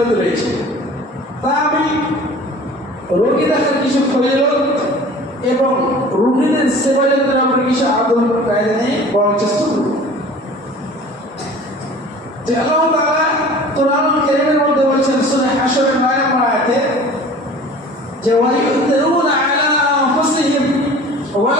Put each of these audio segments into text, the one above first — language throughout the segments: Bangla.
বিরত রয়েছে তা আমি রোগী দেখার কিছু প্রয়োজন এবং রোগীদের সেবা যত্নে আমরা কিছু আদর কায়দা নিয়ে বলার চেষ্টা করব। যে আল্লাহ তাআলা কোরআন কারীমের মধ্যে বলেছেন, সূরা হাশরের 9 নম্বর আয়াতে, যে ওয়া ইউতিরুনা আলা আনফুসিহিম ওয়া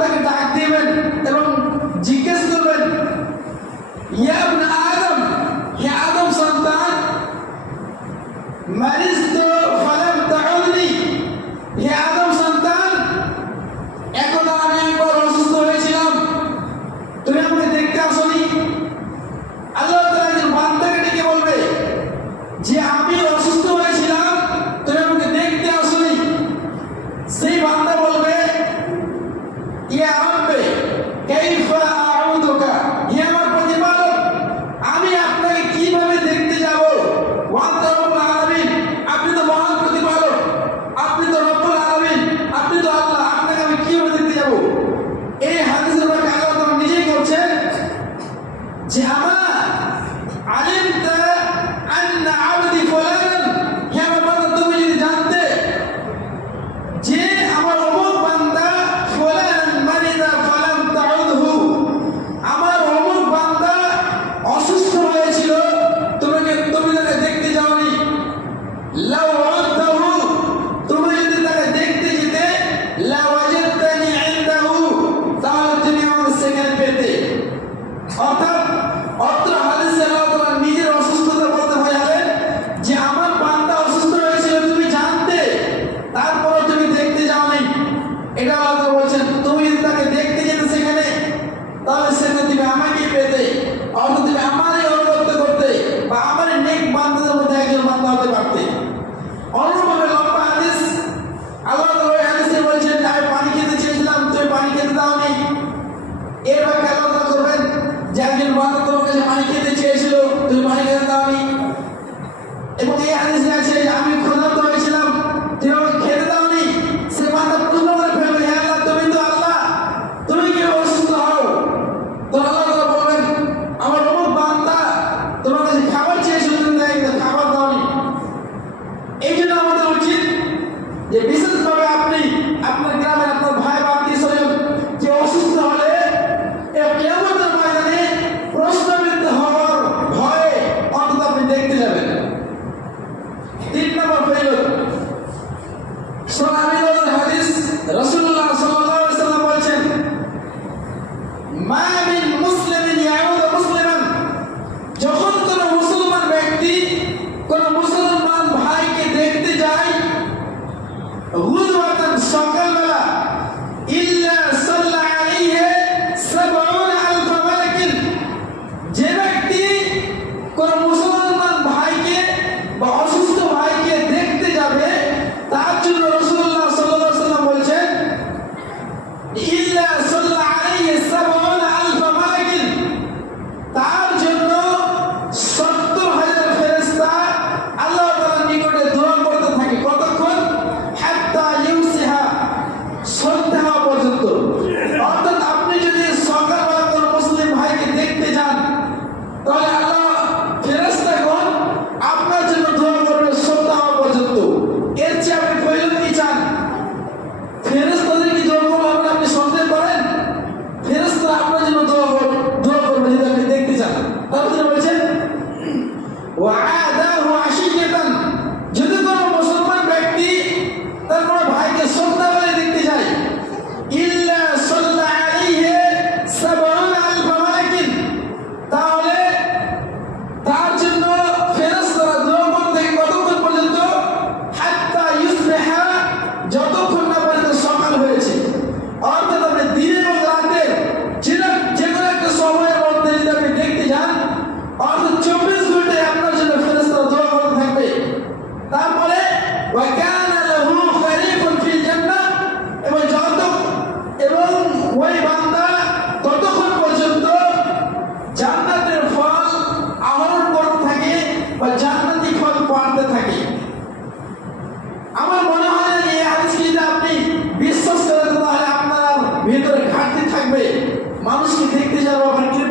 তাকে ডাক দিবেন এবং জিজ্ঞেস করবেন ইয়া আদম হে আদম সন্তান ম্যারিজ বানাতে পারতেন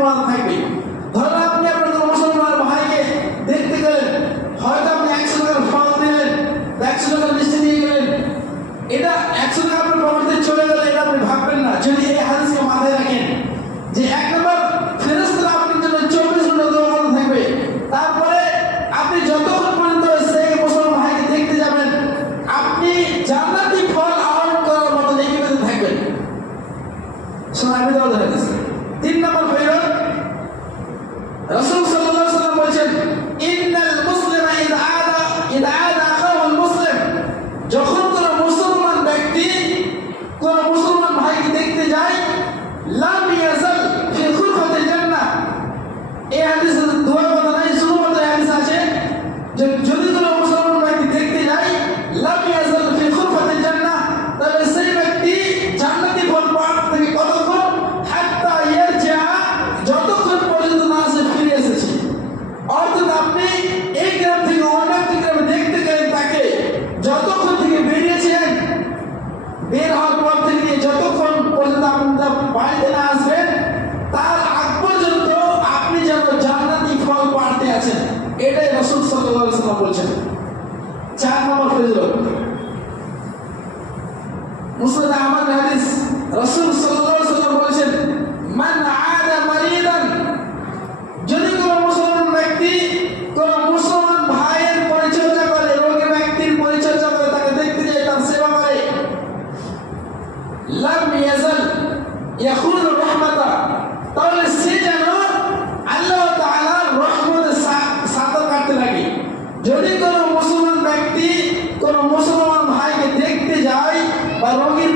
প্রমাণ থাকবে। ধরেন আপনি আপনাদের মুসলমান ভাইকে দেখতে গেলেন। হয়তো আপনি একশো টাকার ফর্ম দিলেন, একশো টাকার লিস্টে নিয়ে গেলেন। এটা একশো টাকা আপনার পকেটে চলে গেলে এটা আপনি ভাববেন না। যদি এই হাদিসকে মাথায় রাখেন যে এক বলেছেন চা খাওয়ার ফেজলত বা রঙের